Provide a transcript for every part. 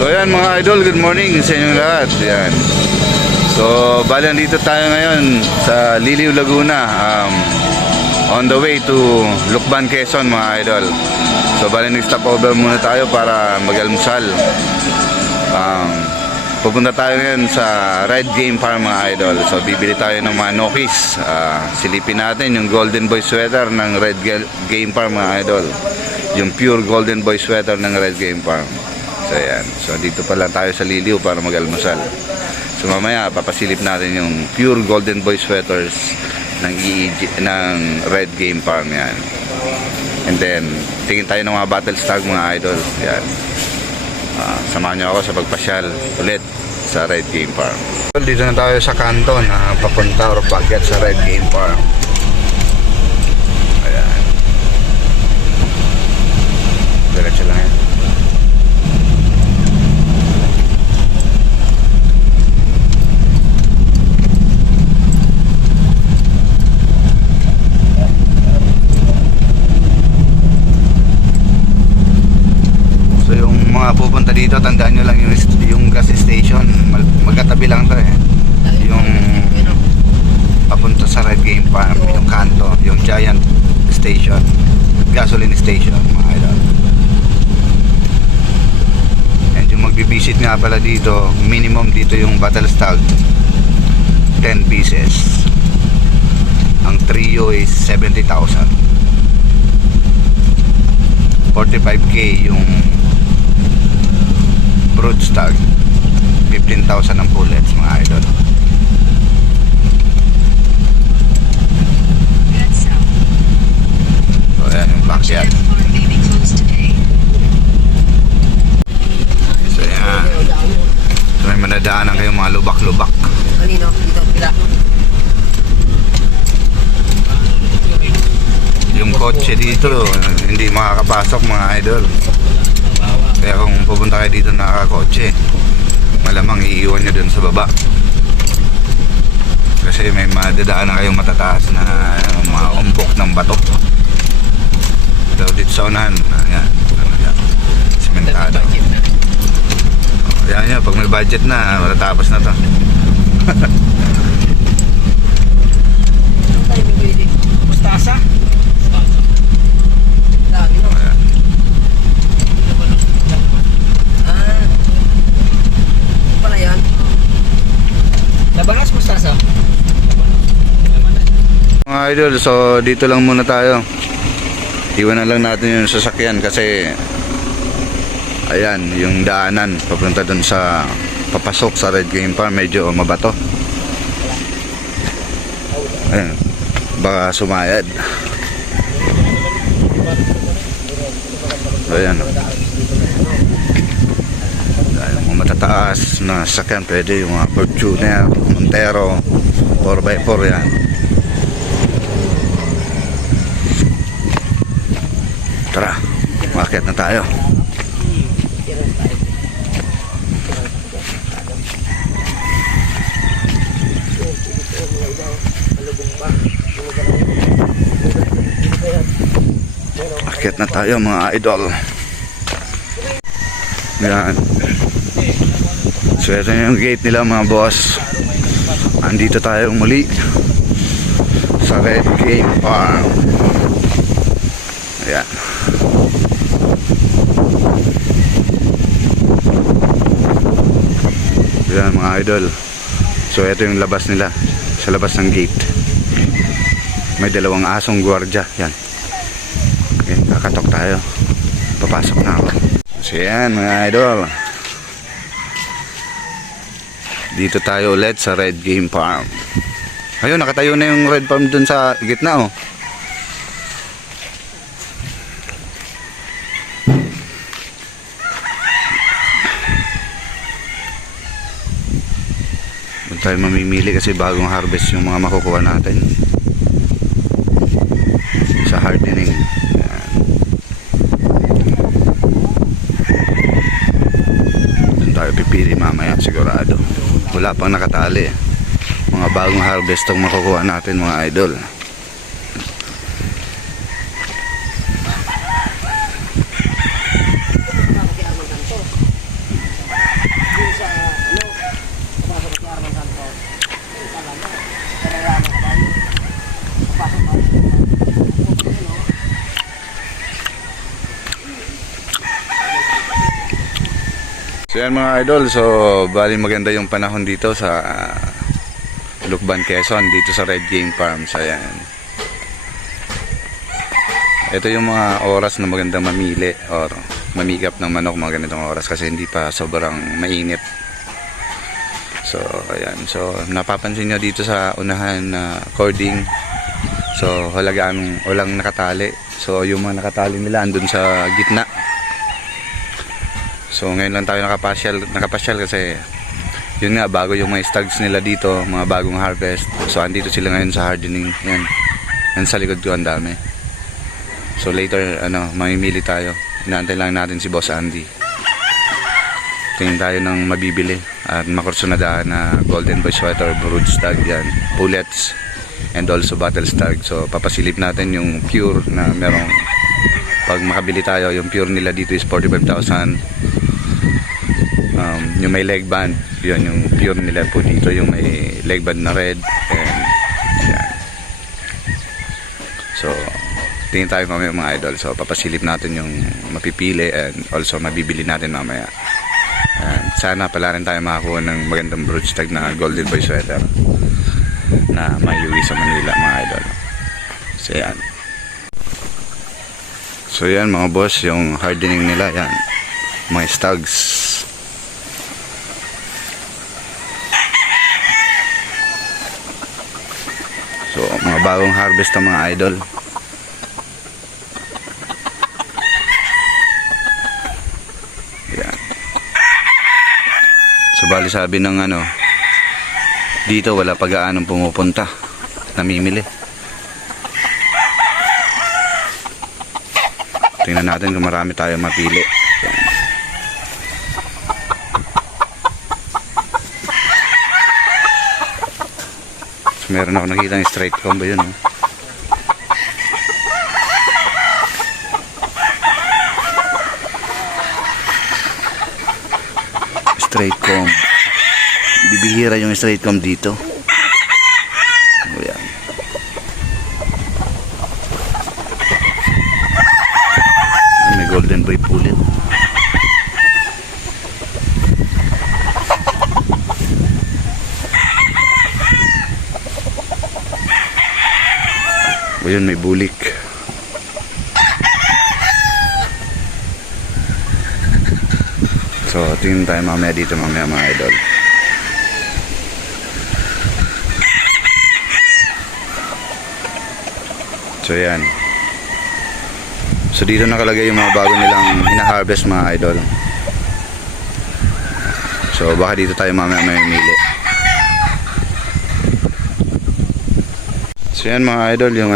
So ayan mga idol, good morning sa inyong lahat. Ayan. So bali dito tayo ngayon sa Liliw, Laguna, on the way to Lucban, Quezon mga idol. So bali nag-stop over muna tayo para mag-almusal. Pupunta tayo ngayon sa Red Game Farm mga idol. So bibili tayo ng mga Nokis. Silipin natin yung Golden Boy sweater ng Red Game Farm mga idol. Yung pure Golden Boy sweater ng Red Game Farm. So ayan. So dito pala tayo sa Liliw para mag-almusal. So mamaya papasilip natin yung pure Golden Boy sweaters ng Red Game Farm yan. And then tingin tayo ng mga battle stag mga idol. Yan. Samahan niyo ako sa pagpasyal ulit sa Red Game Farm. Dito na tayo sa kanto na papunta or paakyat sa Red Game Farm. Ayan. Diretso lang yan. Pupunta dito, tandaan nyo lang yung gas station, magkatabi lang to eh, yung papunta sa Red Game Farm, yung kanto, yung giant station, gasoline station mga idol. And yung magbibisit nga pala dito, minimum dito yung battle stag 10 pieces, ang trio is 70,000, 45k yung broodstag, 15,000 ang bullets mga idol. So ayan yung backyard. So ayan. So may manadaanan kayong mga lubak-lubak. Yung kotse dito hindi makakapasok mga idol. Kaya kung pupunta kayo dito nakakotse, malamang iiwan nyo dun sa baba. Kasi may madadaan na kayong matataas na mga umbok ng bato. So dito sa unahan, ayan, simentado. Ayan nyo, pag may budget na, matatapos na to. Mustasa? Labanas mustasa. Mga idol, so dito lang muna tayo. Iwan na lang natin yung sasakyan kasi ayan, yung daanan papunta dun sa papasok sa Red Game Farm medyo mabato. Ayan, baka sumayad. Ayan, yung matataas na sasakyan pwede, yung mga Fortuner, Montero, 4x4 yan. Tara, umakyat na tayo. Umakyat na tayo mga idol. Yan. So ito yung gate nila mga boss. Andito tayo muli sa Red Game Farm. Ayan. Ayan mga idol. So ito yung labas nila. Sa labas ng gate may dalawang asong gwardiya. Yan. Okay, kakatok tayo. Papasok na ako. So yan mga idol, dito tayo ulit sa Red Game Farm. Ayun, nakatayo na yung Red Farm dun sa gitna oh. Doon tayo mamimili kasi bagong harvest yung mga makukuha natin sa hardening. Pipili mamaya sigurado. Wala pang nakatali. Mga bagong harvest ang makukuha natin mga idol. So yan mga idol, so bali maganda yung panahon dito sa Lukban, Quezon, dito sa Red Game Farms. Ayan. Ito yung mga oras na magandang mamili or mamigap ng manok mga ganitong oras kasi hindi pa sobrang mainit. So ayan, so napapansin nyo dito sa unahan na cording, so halagaan walang nakatali. So yung mga nakatali nila andun sa gitna. So ngayon lang tayo nakapasyal kasi yun nga, bago yung mga stags nila dito, mga bagong harvest. So andito sila ngayon sa hardening. Yan. Yan sa likod ko ang dami. So later mamimili tayo. Inaantay lang natin si Boss Andy. Tingin tayo ng mabibili at makursunadahan na Golden Boy Sweater, brood stag yan, pullets, and also battle stag. So papasilip natin yung pure na merong, pag makabili tayo, yung pure nila dito is 45,000. Yung may leg band, yun yung pure nila po dito, yung may leg band na red. And yan. So tingin tayo mamaya mga idol. So papasilip natin yung mapipili and also mabibili natin mamaya. And sana pala rin tayo makakuha ng magandang brood stag na Golden Boy Sweater na maiuwi sa Manila mga idol. So yan. So yan mga boss, yung hardening nila yan, mga stags. So mga bagong harvest ng mga idol. Yan. So bali sabi ng dito wala pag-aanong pumupunta, namimili. Tingnan natin kung marami tayo mapili. Yan. So, meron ako nakita ng straight comb yun. Straight comb. Bibihira yung straight comb dito. O yan. May Golden Boy pullet. O yun, may bulik. So tingin tayo mamaya dito mamaya mga idol. So yan. So dito nakalagay yung mga bago nilang hina-harvest mga idol. So baka dito tayo mamaya mamimili. So yan mga idol, yung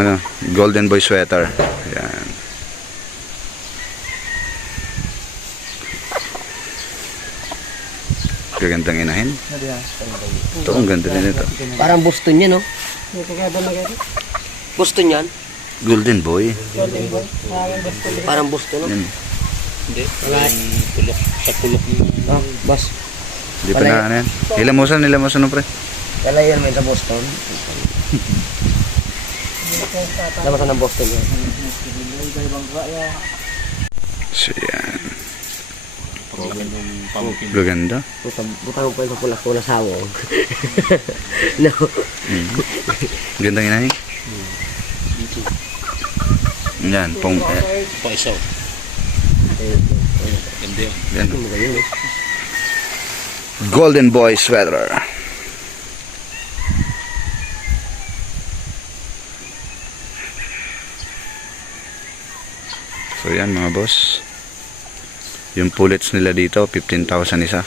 Golden Boy Sweater. Yan. Gagandang inahin. Ito, ang ganda rin ito. Parang Boston yan, no? Boston yan? Golden Boy. Parang Boston, no? Yan. Hindi. Tulok. Sa tulok. Ah, boss. Hindi pa na yan. Hilamusan no pre. Kala yan may sa Boston. Lamasan ng Boston yan. So yan. Gaganda. Butang ko yung pula sawo. No. Gandang inahin. Yan, pong Paisaw. Ganda yun. yan. Golden Boy Sweater. So yan mga boss. Yung pullets nila dito 15,000 isa.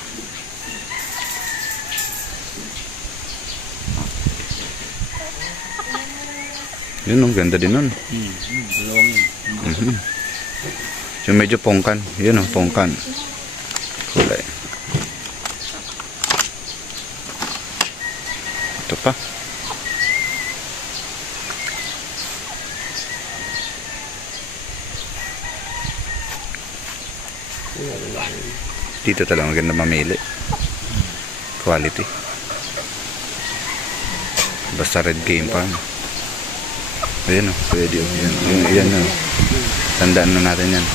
Yun, ang ganda din nun. Dalawang yun. Yung medyo pongkan. Yun, pongkan. Kulay. Ito pa. Dito talaga maganda mamili. Quality. Basta Red Game Farm. Ayan o, pwede o. Yan o. Tandaan na natin yan.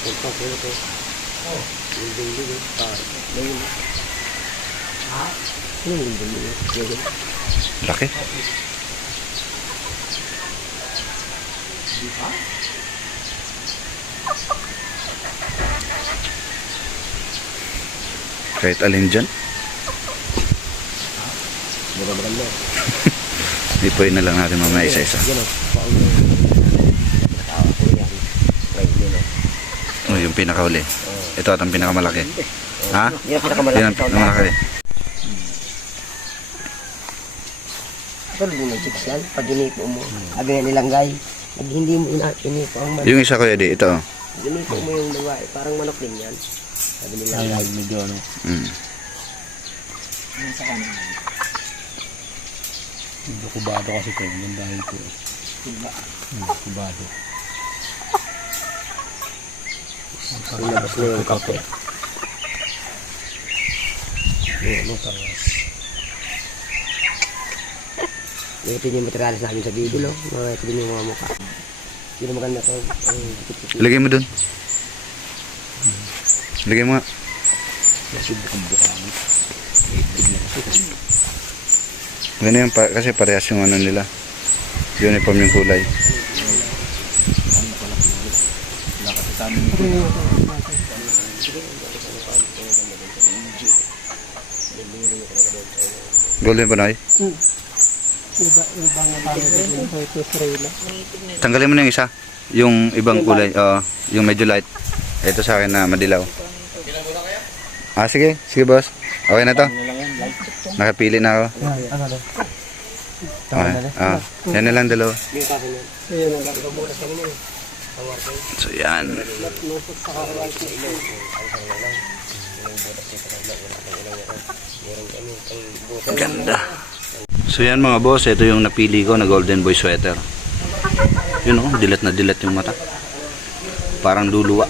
Ito, ito. Ding. Ding. Laki. Kahit alin dyan. Maganda. Lipoy na lang natin mamaya isa-isa. Yan o. Nakawa ko yan. Right din o. Oh, yung pinakahuli. Ito at ang pinakamalaki. Ha? Yan ang pinakamalaki. Yan ang pinakamalaki. Pero di may chicks yan. Pag ginipo mo. Sabi nga nilanggay. Pag hindi mo ginipo ang manok. Yung isa kuya di, ito. Ginipo mo yung babae. Parang manok din yan. Sabi nilanggay. Ay, medyo ano. Mm. Medyo kubado kasi ito. Yung dahil ko. Kubado. Labas na yung kape. Ano tawas. Ito yung materialis namin sa video, no? Ito din yung mga mukha. Hindi na maganda to. Ilagay mo dun. Ilagay mo nga. Kasi bukang bukang. Ganun yan, kasi parehas yung ano nila. Uniform yung kulay. Golden Panoy? Tanggalin mo na yung isa. Yung ibang kulay. Yung medyo light. Ito sa akin na madilaw. Ah, sige. Sige, boss. Okay na to. Nakapili na ako. Okay. Yan na lang dalawa. So, yan. Ganda. So, yan mga boss. Ito yung napili ko na Golden Boy sweater. Yun o. Dilat na dilat yung mata. Parang luluwa.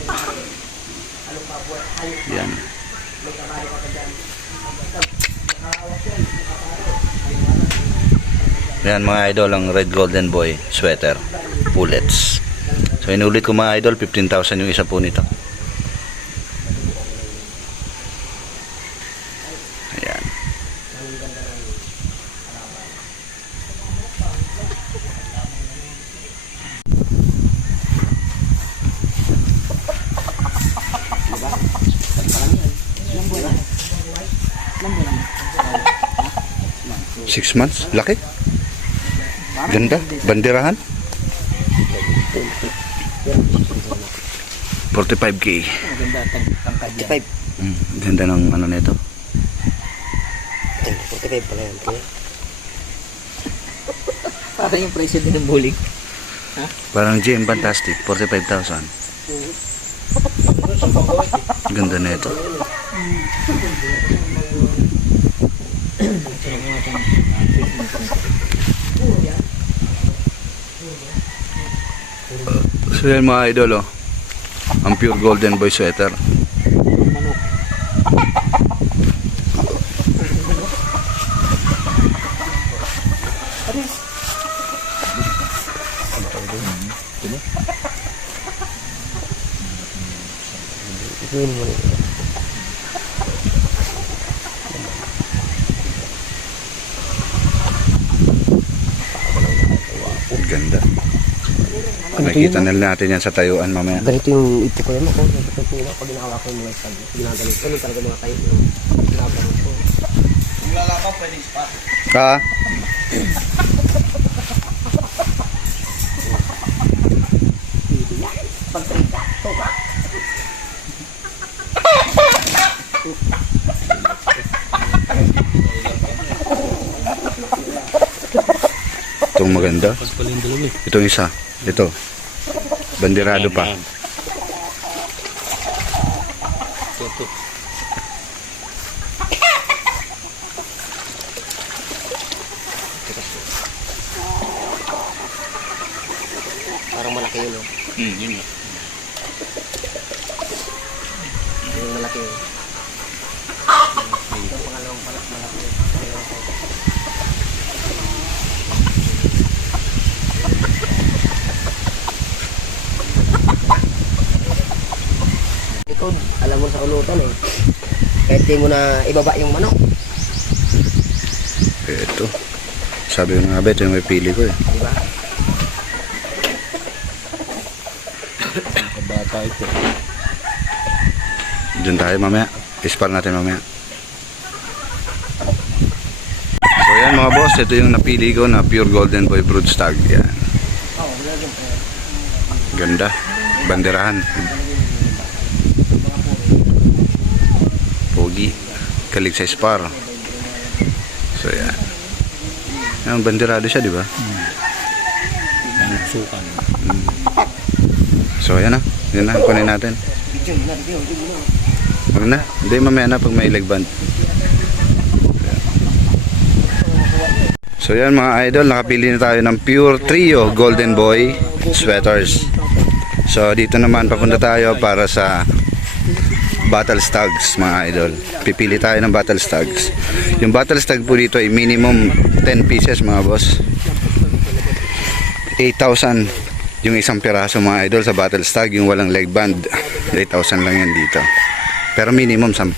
Yan. Yan mga idol, ang Red Golden Boy sweater. Pullets. So inulit ko mga idol, 15,000 yung isa po nito. Ayan. Six months? Laki? Ganda? Banderahan? 45k. Maganda tangkad yan. 45. Ganda ng ano nito. 45 pala yan. Parang yung presyo din ng bowling. Parang GM Fantastic, 45,000. Ganda na ito. So yan mga idol, ang pure Golden Boy sweater. Yun mo. Ganda. Makikita na natin yan sa tayuan mamaya. Ganito yung ipo ko yan ako. Pag ginawa ko yung mga stag, ginaganito. Ganun talaga mga tayo yung laban ko. Yung lalaban pwedeng spot. Itong maganda. Pagpaling dalawa eh. Itong isa. Ito. Bandirado pa. Ito. Parang malaki yun, no? Yun nga. Yung malaki yun. Yung pangalawang malaki yun. Likod, alam mo sa ulutan eh. Kahit di mo na ibaba yung manok. Ito. Sabi ko nga ba, ito yung may pili ko eh. Diba? Nakabata ito. Diyan tayo mamaya. Ispar natin mamaya. So yan mga boss, ito yung napili ko na pure golden boy brood stag. Yan. Ganda. Banderahan. Pogi. Kalig sa ispar. So yan. Yan, banderado siya, di ba? Sukan. So yan na. Yan na, kunin natin. Huwag na. Hindi, mamaya na pag may leg band. So yan mga idol, nakapili na tayo ng pure trio golden boy sweaters. So dito naman papunta tayo para sa battle stags mga idol. Pipili tayo ng battle stags. Yung battle stag po dito ay minimum 10 pieces mga boss. 8,000 yung isang piraso mga idol sa battle stag. Yung walang leg band 8,000 lang yan dito. Pero minimum 10.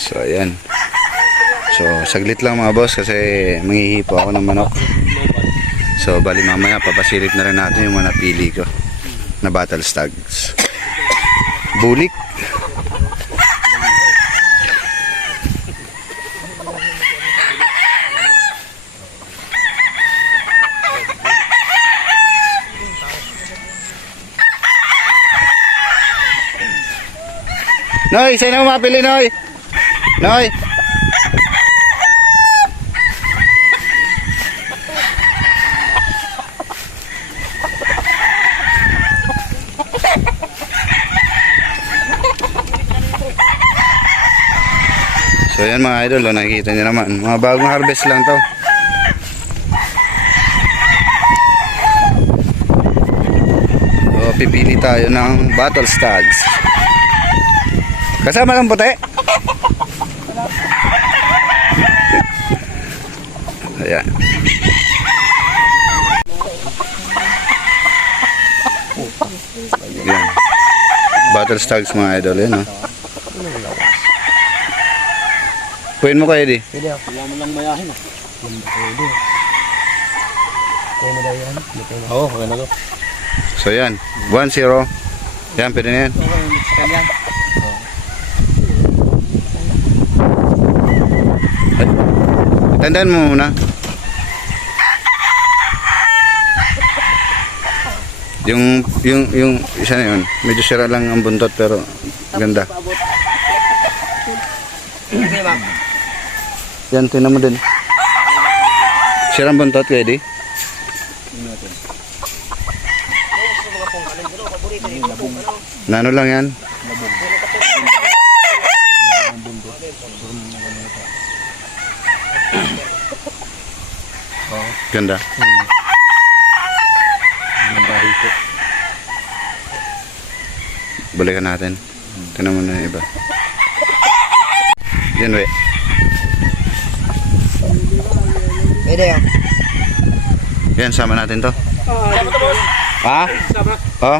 So ayan. So saglit lang mga boss kasi manghihipo ako ng manok. So bali mamaya papasilip na rin natin yung mga napili ko na battle stags. Bulik. Noy, sino mo mapili, Noy? Noy! So yan mga idol, oh, nakikita nyo naman. Mga bagong harvest lang to. So pipili tayo ng battle stags. Kasama ng puti. Ayan. Ayan. Battle stags mga idol yun, no? Puyin mo kayo, di? Pwede ako. Wala mo lang mayahin ah. Pwede. Pwede mo daw yan. Oo, okay na to. So yan, 1-0. Yan, pwede na yan. Tandaan mo muna. Yung isa na yun, medyo sira lang ang buntot pero ganda. Okay, ma'am. Yan, tinan mo din. Sira ang buntot, pwede. Nano lang yan. Ganda. Balikan natin. Tingnan mo na yung iba. Yan, we. Pwede ako. Yan, sama natin to. Ha? Oh?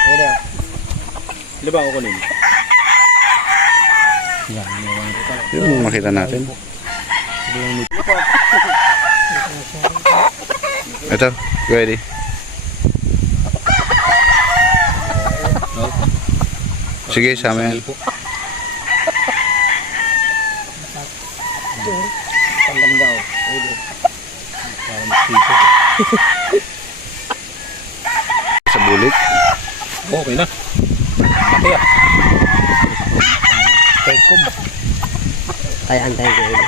Pwede ako. Di ba ako kunin? Yan, Yung makita natin. Ito, ready. Sige, sama yan. Tandang daw. Pwede. Sa bulik. Okay na. Laki ah. Kaya antayin ko ulit.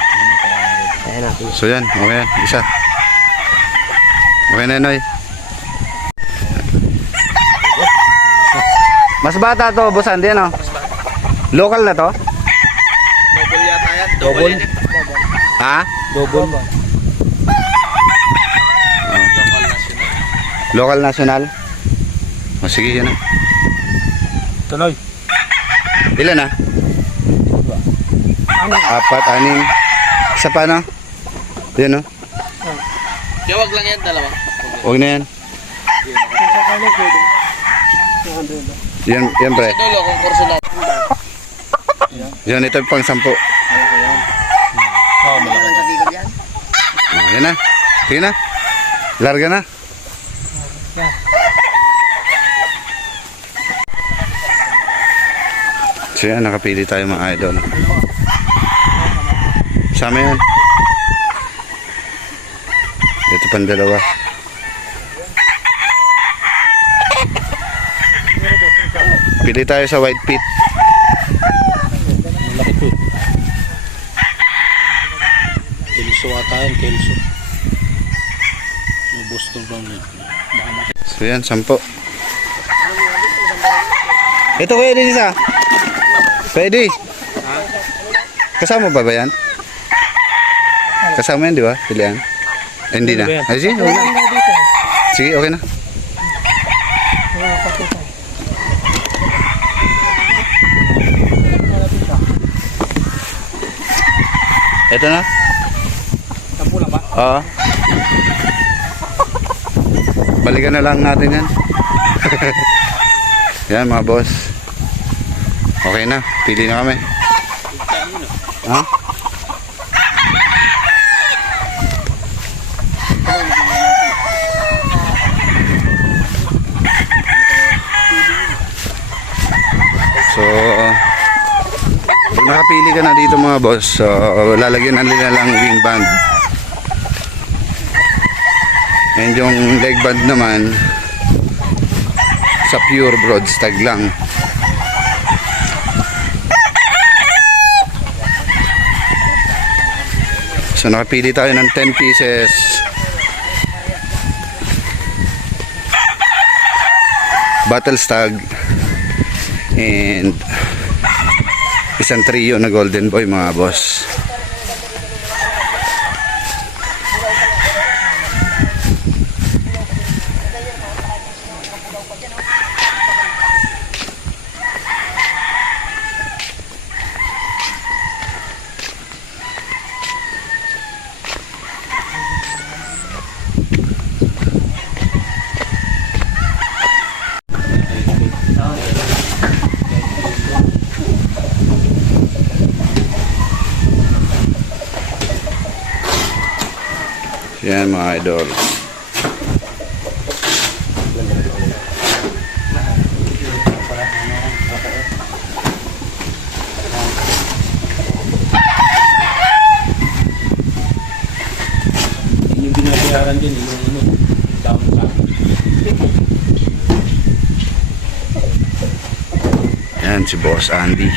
Kaya natin. So yan, okay yan. Isa. Okay na, Noy. Mas bata to, Boss Andy, ano? Local na to? Double yata yan. Double? Ha? Double. Local national? O sige, yan na. Tuloy. Ilan na? 4, 6, Isa pa na? Yan, no? Kaya wag lang yan, dalawa. Huwag na yan. Yan pre. Sa dulo, kung kurso natin. Yan, ito pang 10. Oo, malaki. Sa bigod yan. Yan na. Sige na. Larga na. So yan, nakapili tayo mga idol. Sama yan. Ito pang dalawa. Pili tayo sa white pit. Malaki po. Kelso ata yan, Kelso. May Boston Brown yan. So yan, 10. Ito kuya din isa. Pwede. Kasama ba yan? Kasama yan, di ba? Pilihan. Eh, hindi na. Ay, sige, okay na. Sige, okay na. Ito na? Sampu lang ba? Oo. Balikan na lang natin yan. Yan mga boss. Okay na, pili na kami. Ha? So, pag nakapili ka na dito mga boss, so, lalagyan na nila lang wing band. And yung leg band naman, sa pure broadstag lang. So nakapili tayo ng 10 pieces. Battle stag and isang trio na golden boy mga boss. Yan mga idol. Yung binabayaran din, yung down sa. Yan si Boss Andy.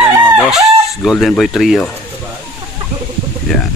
Yan mga boss, Golden Boy Trio. Yan.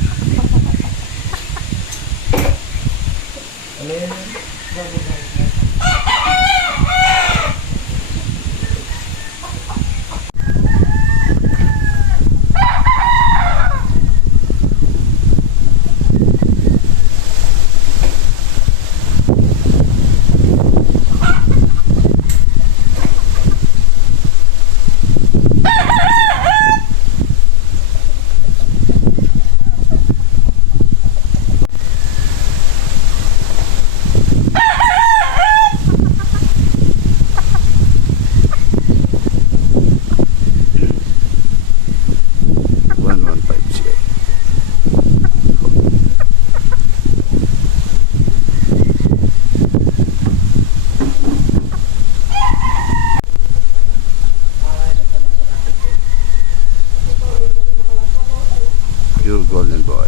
Pure Golden Boy.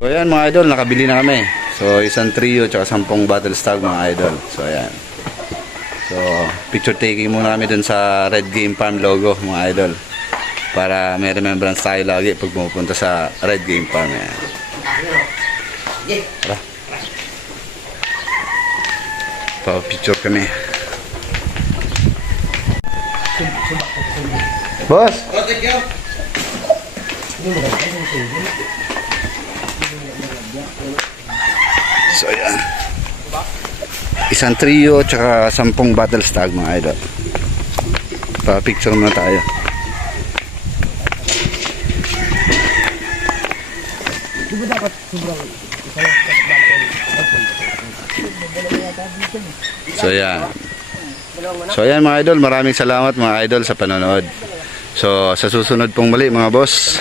So ayan mga idol, nakabili na kami. So isang trio tsaka 10 battle stag mga idol. So ayan. So picture taking muna kami dun sa Red Game Farm logo mga idol. Para may remembrance tayo lagi pag pumupunta sa Red Game Farm. Ayan. Tara. Pa-picture kami. Boss! So yan. Isang trio tsaka 10 battle stag mga idol. Pa-picture muna tayo. Di ba dapat sobrang So yan. So yan mga idol, maraming salamat mga idol sa panonood. So sa susunod pong muli mga boss,